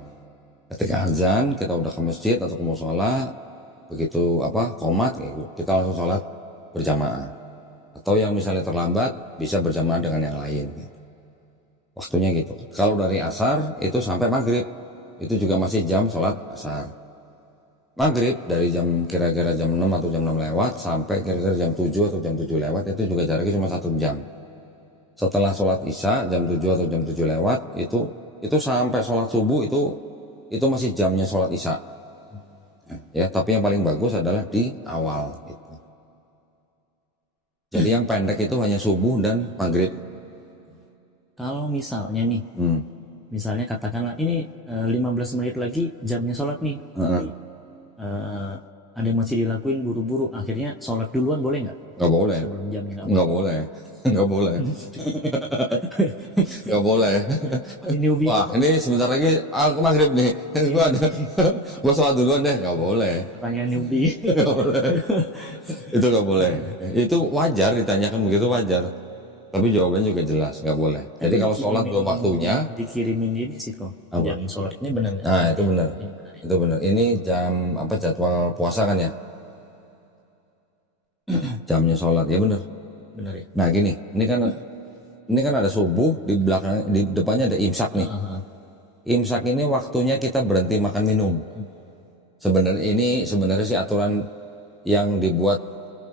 Ketika azan kita udah ke masjid atau ke mushola, begitu qomat kita langsung sholat berjamaah. Atau yang misalnya terlambat bisa berjamaah dengan yang lain. Waktunya gitu. Kalau dari asar itu sampai maghrib itu juga masih jam sholat asar. Maghrib dari kira-kira jam 6 atau jam 6 lewat sampai kira-kira jam 7 atau jam 7 lewat itu juga jaraknya cuma 1 jam. Setelah sholat isya jam 7 atau jam 7 lewat itu sampai sholat subuh itu masih jamnya sholat isya. Ya, tapi yang paling bagus adalah di awal gitu. Jadi yang pendek itu hanya subuh dan maghrib. Kalau misalnya nih, misalnya katakanlah ini 15 menit lagi jamnya sholat nih. Ada yang masih dilakuin buru-buru, akhirnya sholat duluan boleh nggak? Nggak boleh. Sebelum jamnya Nggak boleh. Nggak boleh. Nggak boleh. Ini ubi. Wah, ini sebentar lagi aku maghrib nih. Gua sholat duluan deh. Nggak boleh. Pertanyaan newbie. Nggak boleh. Itu nggak boleh. Itu wajar ditanyakan begitu, wajar. Tapi jawabannya juga jelas, nggak boleh. Jadi kalau sholat belum waktunya, Dikirimin ini sih kok. Jam sholat ini benar nggak? nah itu benar. Itu benar. Ini jam apa jadwal puasa kan ya? Jamnya sholat ya benar. Benar ya. Nah gini, ini kan ada subuh di belakang, di depannya ada imsak nih. Imsak ini waktunya kita berhenti makan minum. Sebenarnya sih aturan yang dibuat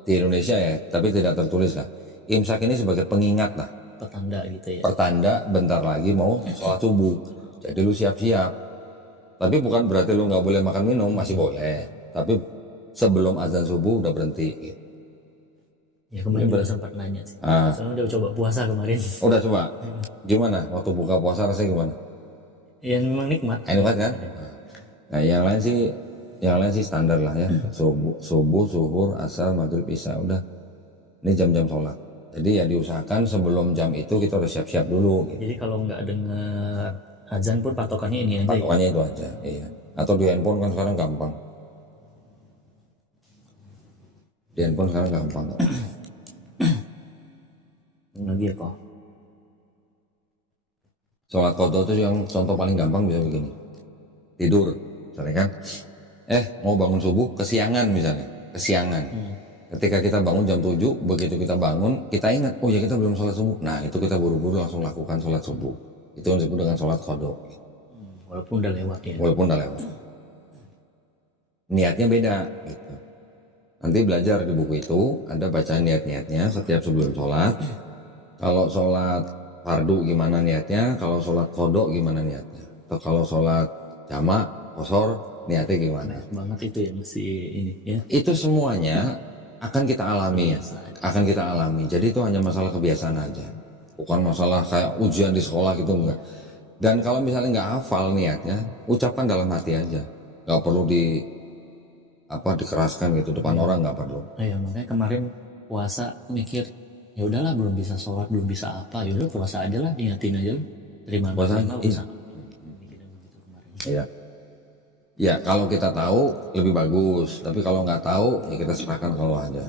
di Indonesia ya, tapi tidak tertulis lah. Imsak ini sebagai pengingat lah, Petanda gitu ya. pertanda bentar lagi mau sholat subuh. Jadi lu siap-siap. Tapi bukan berarti lu nggak boleh makan minum, masih boleh. Tapi sebelum azan subuh udah berhenti. Ya kemarin juga sempat nanya sih. Soalnya udah coba puasa kemarin. Udah coba? Gimana? Waktu buka puasa rasanya gimana? Ya memang nikmat. Enak kan? Nah yang lain sih standar lah ya. Subuh, zuhur, asar, maghrib, isya udah. Ini jam-jam sholat. Jadi ya diusahakan sebelum jam itu kita udah siap-siap dulu. Gitu. Jadi kalau nggak dengar azan pun patokannya ini aja. Patokannya itu aja. Iya. Atau di handphone kan sekarang gampang. Di handphone sekarang gampang. Lagi ya kok. Sholat qadha itu yang contoh paling gampang bisa begini. Tidur, misalnya kan. Mau bangun subuh kesiangan misalnya. Kesiangan. Ketika kita bangun jam 7, begitu kita bangun, kita ingat, oh ya kita belum sholat subuh. Nah itu kita buru-buru langsung lakukan sholat subuh. Itu yang disebut dengan sholat qadha. Walaupun udah lewat ya. Walaupun udah lewat. Niatnya beda. Gitu. Nanti belajar di buku itu, ada bacaan niat-niatnya setiap sebelum sholat. Kalau sholat fardu gimana niatnya, kalau sholat qadha gimana niatnya. Atau kalau sholat jamak, qasar, niatnya gimana. Banget itu ya mesti ini ya. Itu semuanya akan kita alami ya, akan kita alami. Jadi itu hanya masalah kebiasaan aja, bukan masalah kayak ujian di sekolah gitu enggak. Dan kalau misalnya nggak hafal niatnya, ucapkan dalam hati aja, nggak perlu dikeraskan gitu depan orang, nggak perlu. Nah, ya makanya kemarin puasa mikir ya udahlah belum bisa sholat belum bisa apa ya udah puasa aja lah niatin aja terima Puasa, puasa. Iya. Ya kalau kita tahu lebih bagus, tapi kalau nggak tahu ya kita serahkan kalau aja.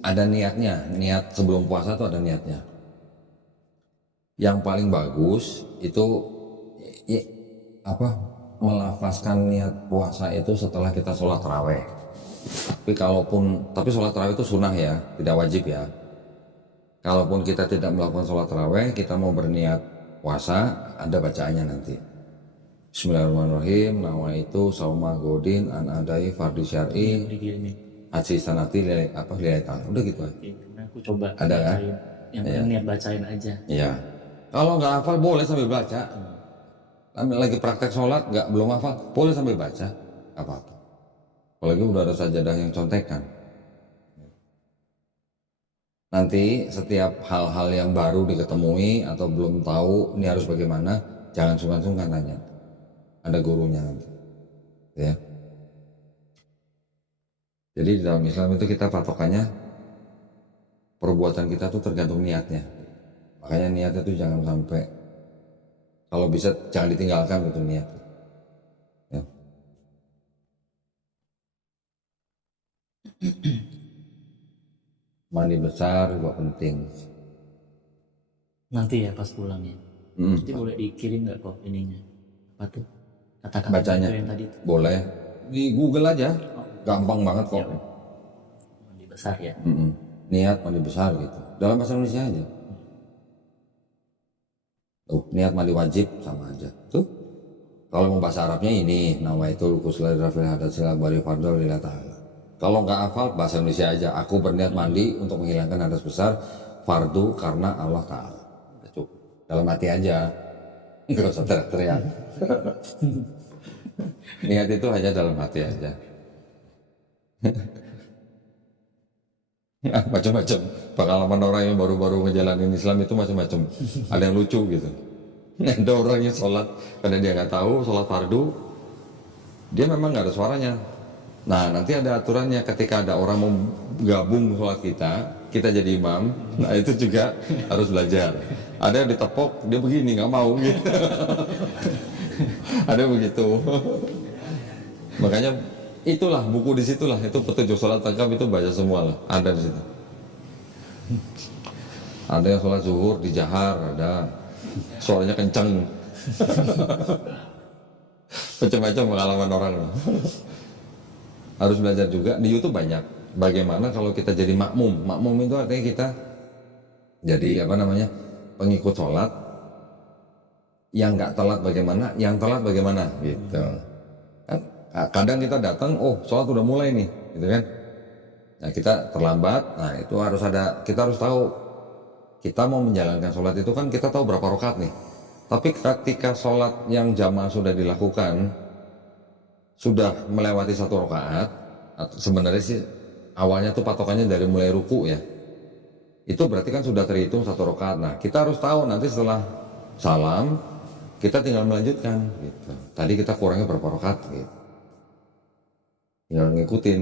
Ada niatnya, niat sebelum puasa tuh ada niatnya. Yang paling bagus itu melafazkan niat puasa itu setelah kita sholat taraweh. Tapi sholat taraweh itu sunnah ya, tidak wajib ya. Kalaupun kita tidak melakukan sholat taraweh, kita mau berniat puasa, ada bacaannya nanti. Bismillahirrahmanirrahim. Nawaitu sauma godin an adai fardi syar'i haji sanati lilai ta'ala. Udah gitu aja. Aku coba ada kan? Yang niat bacain aja. Iya. Kalau nggak hafal boleh sambil baca. Lagi praktek sholat belum hafal boleh sambil baca. Apa-apa. Apalagi udah ada sajadah yang contekan. Nanti setiap hal-hal yang baru diketemui atau belum tahu ini harus bagaimana, jangan sungkan-sungkan tanya. Ada gurunya nanti. Ya. Jadi di dalam Islam itu kita patokannya perbuatan kita tuh tergantung niatnya. Makanya niatnya tuh jangan sampai, kalau bisa jangan ditinggalkan gitu niat. Ya. Mandi besar juga penting. Nanti ya pas pulang ya. Nanti boleh dikirim nggak kok ininya? Apa tuh? Kata-kata Bacanya yang tadi tuh. boleh di Google aja, gampang banget kok. Mandi besar ya. Niat mandi besar gitu, dalam bahasa Indonesia aja. Tuh niat mandi wajib sama aja. Tuh kalau mau bahasa Arabnya ini nawaitul ghusla rafil hadatsil akbari fardhu lillahi ta'ala. Kalau nggak hafal bahasa Indonesia aja, aku berniat mandi untuk menghilangkan hadas besar fardu karena Allah Ta'ala. Cukup dalam hati aja, nggak usah teriak-teriak. Niat itu hanya dalam hati aja. Macam-macam pengalaman orang yang baru-baru ngejalanin Islam itu macam-macam. Ada yang lucu gitu. Ada orang yang sholat karena dia nggak tahu sholat fardu, dia memang nggak ada suaranya. Nah nanti ada aturannya ketika ada orang mau gabung sholat kita jadi imam. Nah itu juga harus belajar. Ada yang ditepok dia begini nggak mau gitu. Ada begitu. Makanya itulah buku di situlah itu petunjuk sholat lengkap itu baca semua lah, ada di situ. Ada yang sholat zuhur di jahar, ada suaranya kenceng. Macam-macam pengalaman orang. Harus belajar juga, di YouTube banyak. Bagaimana kalau kita jadi makmum? Makmum itu artinya kita jadi apa namanya, pengikut sholat. Yang nggak telat bagaimana, yang telat bagaimana gitu. Kan kadang kita datang, oh sholat udah mulai nih, gitu kan. Nah kita terlambat, nah itu harus ada, kita harus tahu kita mau menjalankan sholat itu kan kita tahu berapa rakaat nih. Tapi ketika sholat yang jamaah sudah dilakukan, sudah melewati 1 rakaat, sebenarnya sih awalnya tuh patokannya dari mulai ruku ya. Itu berarti kan sudah terhitung 1 rakaat. Nah kita harus tahu nanti setelah salam, kita tinggal melanjutkan gitu. Tadi kita kurangnya berapa rakaat gitu. Ya ngikutin.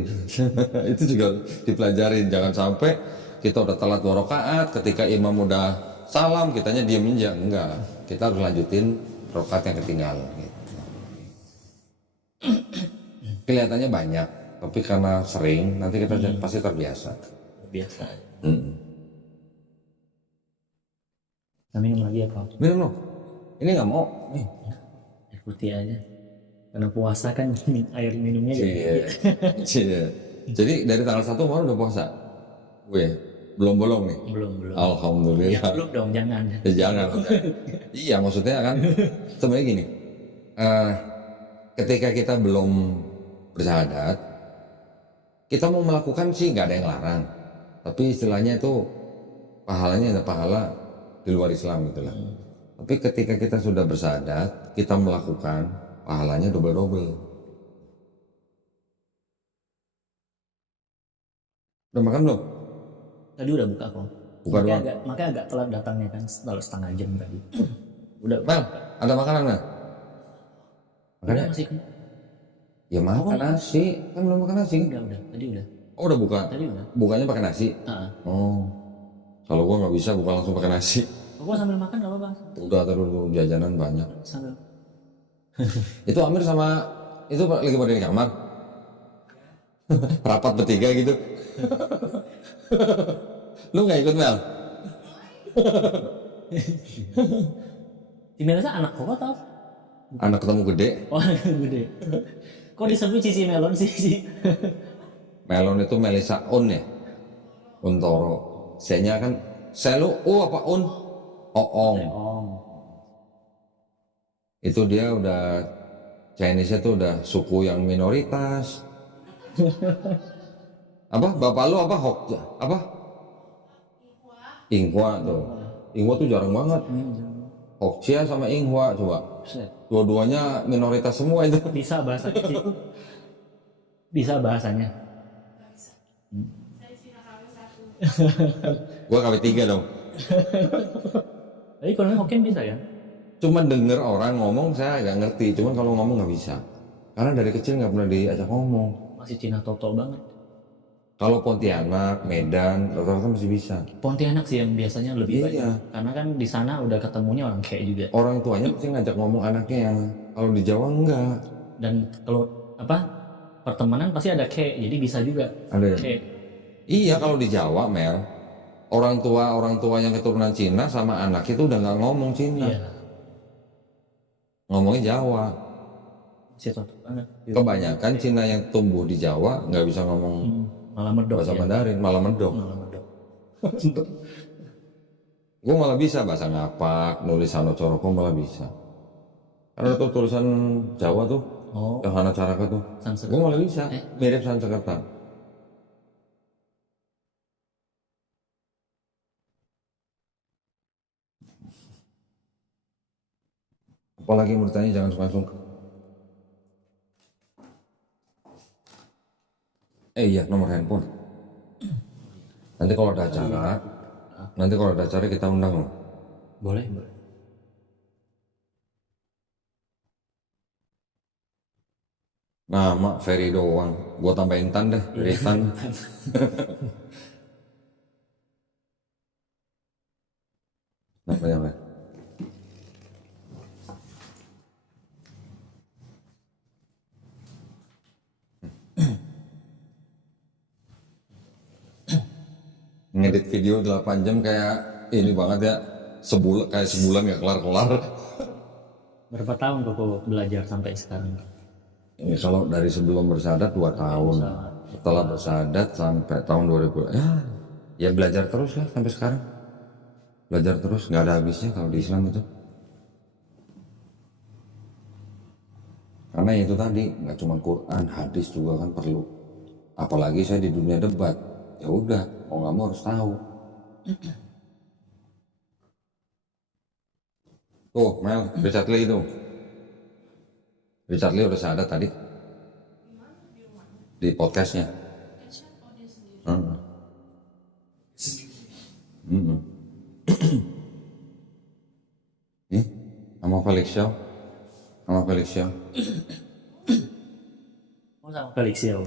Itu juga dipelajarin, jangan sampai kita udah telat 2 rakaat, ketika imam udah salam kitanya diem aja, enggak, kita harus lanjutin rakaat yang ketinggalan gitu. Kelihatannya banyak, tapi karena sering nanti kita pasti terbiasa. Biasa. Kita minum lagi ya Pak? Minum loh, ini nggak mau nih. Air putih aja. Karena puasa kan air minumnya gitu. Iya. Iya. Jadi dari tanggal 1 kemarin udah puasa? Wih, belum nih? Belum. Alhamdulillah. Ya belum dong, jangan. Jangan. Iya, maksudnya kan sebenarnya gini, ketika kita belum bersyahadat, kita mau melakukan sih nggak ada yang larang, tapi istilahnya itu pahalanya ada pahala di luar Islam gitu lah. Tapi ketika kita sudah bersyahadat, kita melakukan, pahalanya double. Udah makan belum? Tadi udah buka kok. Buka doang. Makanya agak telat datangnya kan, kalau setengah jam tadi. Udah. Bang, ada makanan nggak? Udah masih kan? Ya makan nasi, kan belum makan nasi. Udah. Tadi udah. Oh udah buka? Tadi udah. Bukanya pakai nasi? Oh, kalau gua nggak bisa buka langsung pakai nasi. Gua sambil makan gak apa-apa. Udah terus jajanan banyak. Sambil. Itu Amir sama itu lagi pada di kamar. Rapat bertiga gitu. Lu nggak ikut Mel? Si Melisa anak kok tau? Anak ketemu gede. Oh anak gede. Kok disebut Cici Melon sih? Melon itu Melisa Un ya. Untoro. C-nya kan Selu apa Un? Oong. Itu dia udah Chinese itu udah suku yang minoritas. Apa? Bapak lu apa Hokja? Apa? Inghua tuh. Inghua tuh jarang banget. Hokja sama Inghua coba. Dua-duanya minoritas semua itu. Bisa bahasanya sih. Bisa bahasanya. Gua KW3 dong. Tapi kalau Hokkien bisa ya? Cuma denger orang ngomong saya agak ngerti, cuman kalau ngomong nggak bisa. Karena dari kecil nggak pernah diajak ngomong. Masih Cina Toto banget. Kalau Pontianak, Medan, rata-rata masih bisa. Pontianak sih yang biasanya lebih Iya. banyak. Karena kan di sana udah ketemunya orang kayak juga. Orang tuanya pasti ngajak ngomong anaknya yang kalau di Jawa enggak. Dan kalau apa pertemanan pasti ada kayak, jadi bisa juga. Ada ya? Kayak. Iya kalau di Jawa Mel, orang tua yang keturunan Cina sama anak itu udah nggak ngomong Cina, Iya. ngomongnya Jawa. Masih Toto banget. Kebanyakan Cina yang tumbuh di Jawa nggak bisa ngomong Malah medok bahasa ya. Mandarin, malah medok. Malah medok. Gue malah bisa bahasa ngapak, nulis Hana Coroko malah bisa. Karena tuh tulisan Jawa tuh, yang Hana Caraka tuh, Sanskerta. gue malah bisa, mirip Sanskerta. Apalagi mau ditanya jangan sungkan-sungkan. Iya, nomor handphone. Nanti kalau ada acara, kita undang loh. Boleh. Nama Ferry doang, gua tambahin Tan deh, dari Tan. Apa? Ngedit video 8 jam kayak ini banget ya, sebulan nggak kelar-kelar. Berapa tahun kok belajar sampai sekarang? Ini kalau dari sebelum bersyahadat 2 tahun, setelah bersyahadat sampai tahun 2000, ya belajar terus lah sampai sekarang. Belajar terus, nggak ada habisnya kalau di Islam itu. Karena itu tadi, nggak cuma Quran, hadis juga kan perlu. Apalagi saya di dunia debat, ya udah, mau nggak mau harus tahu. Tuh, Mel, Richard Lee itu. Richard Lee udah syahadat tadi. Di podcastnya. Heeh. Nih, sama Felix Shaw. Sama Felix Shaw. Oh, sama Felix ya.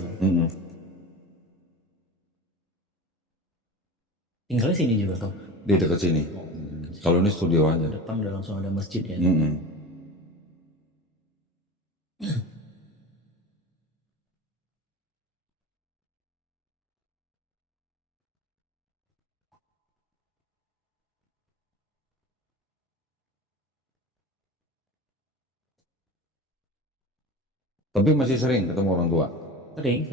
Tinggalnya sini juga tuh. Di dekat sini. Kalau ini studio aja. Depan udah langsung ada masjid ya. Tapi masih sering ketemu orang tua. Sering.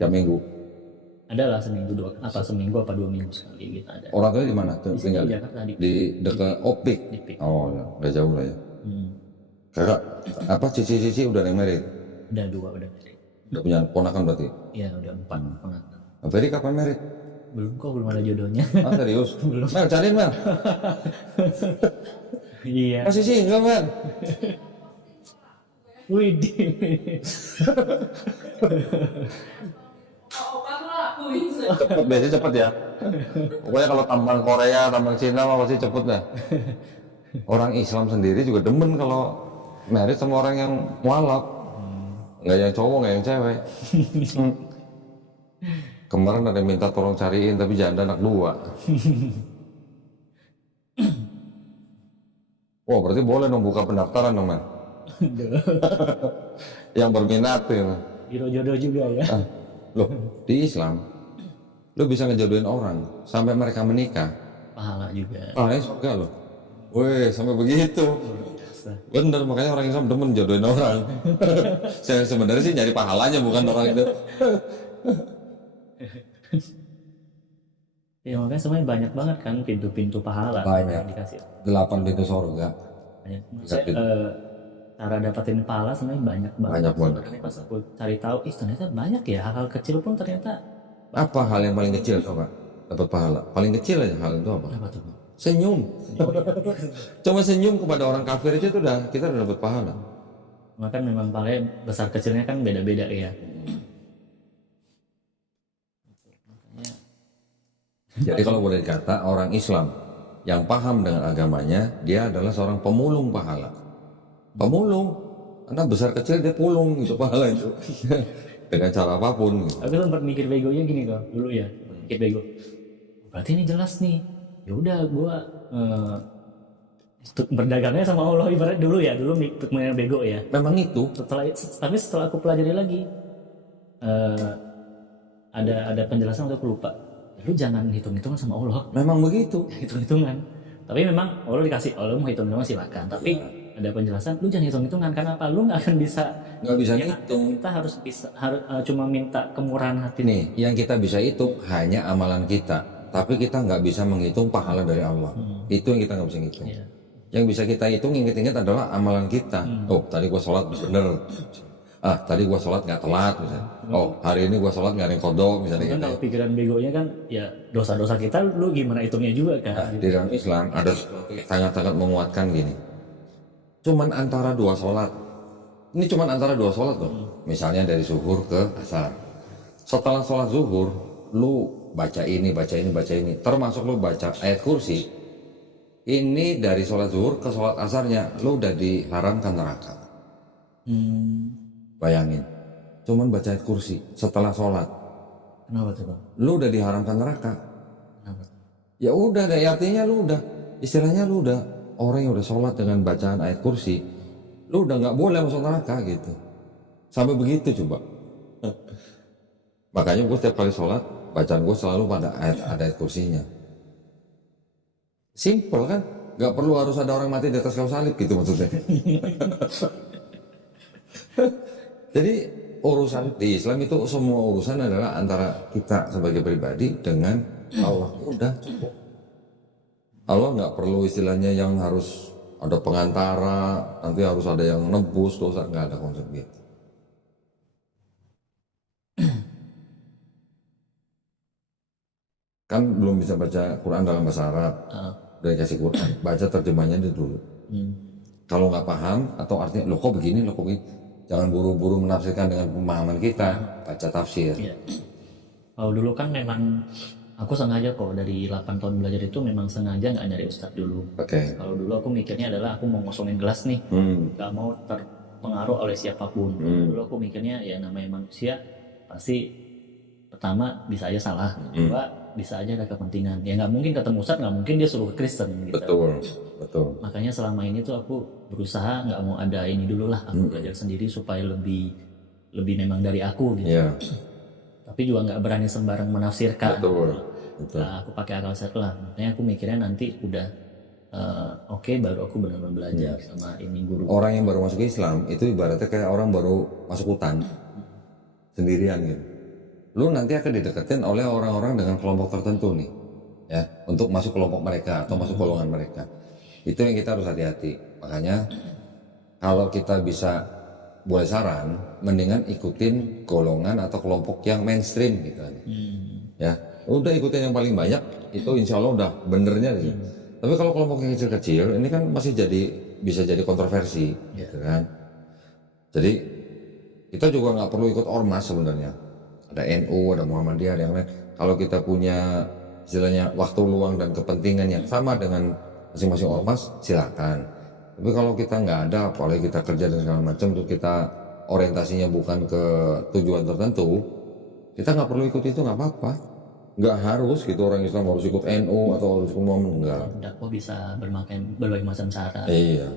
Tiap minggu. Adalah seminggu apa 2 minggu sekali gitu ada. Orang tuanya di mana? Tinggal Di Jakarta di dekat Opik. di Pik. Oh, ya, nggak jauh lah ya. Hmm. Kakak, apa cici-cici udah ada yang married? Udah 2 udah. Udah punya ponakan berarti? Iya udah 4 ponakan. Ferry kapan married? Belum ada jodohnya. Ah, serius? Belum. Mel, cariin Mel. Iya. Masih single Mel. Widih. Cepet, biasanya cepet ya. Pokoknya kalau tambang Korea, tambang Cina mah pasti cepet dah. Orang Islam sendiri juga demen kalau married sama orang yang mualaf. Nggak yang cowok, nggak yang cewek. Kemarin ada yang minta tolong cariin, tapi janda anak 2. Wah, berarti boleh dong buka pendaftaran dong, Mel. Yang berminat ya. Biro jodoh juga ya. Loh, di Islam lo bisa ngejodohin orang sampai mereka menikah. Pahala juga. Pahalanya surga loh. Weh, sampai begitu. Bener, makanya orang Islam demen jodohin orang. Saya sebenarnya sih nyari pahalanya, bukan orang itu. Ya makanya sebenarnya banyak banget kan pintu-pintu pahala. Banyak. Yang dikasih. 8 pintu surga. Banyak. Cara dapatin pahala sebenarnya banyak banget. Banyak banget. Makanya pas aku cari tahu, ternyata banyak ya hal-hal kecil pun ternyata. Apa hal yang paling kecil coba dapat pahala? Paling kecil aja hal itu apa? Apa tuh? Senyum. Cuma senyum kepada orang kafir aja tuh kita udah dapat pahala. Maka memang pahalanya besar kecilnya kan beda-beda ya. Jadi kalau boleh dikata orang Islam yang paham dengan agamanya, dia adalah seorang pemulung pahala. Pemulung, karena besar kecil dia pulung gitu pahala itu. Dengan cara apapun gitu. Aku sempat mikir begonya gini kok dulu ya, mikir bego. Berarti ini jelas nih. Ya udah gua berdagangnya sama Allah ibarat dulu untuk mengenal bego ya. Memang itu. Tapi setelah aku pelajari lagi ada penjelasan untuk lupa. Lu jangan hitung-hitungan sama Allah. Memang begitu. Hitung-hitungan. Tapi memang Allah dikasih, Allah mau hitung-hitungan silakan. Tapi ada penjelasan, lu jangan hitung-hitungan karena apa? Lu nggak akan bisa. Nggak bisa ngitung. Kita harus cuma minta kemurahan hati. Nih, yang kita bisa hitung hanya amalan kita. Tapi kita nggak bisa menghitung pahala dari Allah. Itu yang kita nggak bisa ngitung. Iya. Yang bisa kita hitung, ingat-ingat adalah amalan kita. Oh, tadi gua sholat bener. Tadi gua sholat nggak telat misalnya. Oh, hari ini gua sholat nggak ada yang kodok misalnya. Kan Gitu. kalau pikiran begonya kan ya dosa-dosa kita lu gimana hitungnya juga kan. Di dalam Islam ada sangat-sangat menguatkan gini. Cuman antara 2 sholat. Ini cuman antara 2 sholat loh. Misalnya dari zuhur ke asar. Setelah sholat zuhur, lu baca ini. Termasuk lu baca ayat kursi. Ini dari sholat zuhur ke sholat asarnya, lu udah diharamkan neraka. Bayangin. Cuman baca ayat kursi setelah sholat. Kenapa tuh Bang? Lu udah diharamkan neraka. Kenapa? Ya udah deh, artinya lu udah, istilahnya lu udah, orang yang udah sholat dengan bacaan ayat kursi, lu udah nggak boleh masuk neraka gitu. Sampai begitu coba. Makanya gue setiap kali sholat, bacaan gue selalu pada ayat kursinya. Simple kan, nggak perlu harus ada orang mati di atas kayu salib gitu maksudnya. Jadi urusan di Islam itu semua urusan adalah antara kita sebagai pribadi dengan Allah. Udah cukup. Allah nggak perlu istilahnya yang harus ada pengantara, nanti harus ada yang nebus dosa, nggak ada konsep gitu. Kan belum bisa baca Quran dalam bahasa Arab, udah dikasih Quran, baca terjemahnya dulu. Kalau nggak paham atau artinya, loh kok begini, jangan buru-buru menafsirkan dengan pemahaman kita, baca tafsir. Iya. Kalau dulu kan memang aku sengaja kok dari 8 tahun belajar itu memang sengaja nggak nyari ustadz dulu. Oke. Kalau dulu aku mikirnya adalah aku mau ngosongin gelas nih, nggak mau terpengaruh oleh siapapun. Dulu aku mikirnya ya namanya manusia pasti pertama bisa aja salah, kedua bisa aja ada kepentingan. Ya nggak mungkin ketemu ustadz, nggak mungkin dia suruh ke Kristen gitu. Betul. Makanya selama ini tuh aku berusaha nggak mau ada ini dulu lah, aku belajar sendiri supaya lebih memang dari aku gitu. Iya. Tapi juga nggak berani sembarang menafsirkan. Betul. Nah, aku pakai akal sehat lah. Makanya aku mikirnya nanti udah oke, baru aku benar-benar belajar sama ini guru. Orang yang baru masuk Islam itu ibaratnya kayak orang baru masuk hutan sendirian gitu. Lu nanti akan dideketin oleh orang-orang dengan kelompok tertentu nih, ya, untuk masuk kelompok mereka atau masuk golongan mereka. Itu yang kita harus hati-hati. Makanya kalau kita bisa, boleh saran, mendingan ikutin golongan atau kelompok yang mainstream gitu aja. Ya, udah ikutin yang paling banyak, itu insya Allah udah benernya sih. Tapi kalau kelompok yang kecil-kecil, ini kan masih bisa jadi kontroversi, gitu kan. Jadi kita juga nggak perlu ikut ormas sebenarnya. Ada NU, ada Muhammadiyah, ada yang lain. Kalau kita punya istilahnya waktu luang dan kepentingan yang sama dengan masing-masing ormas, silakan. Tapi kalau kita nggak ada, apalagi kita kerja dan segala macam, terus kita orientasinya bukan ke tujuan tertentu, kita nggak perlu ikut itu, nggak apa-apa. Nggak harus gitu orang Islam harus ikut NU atau harus ikut Muhammad, enggak. Dakwah bisa berbagai macam cara. Iya.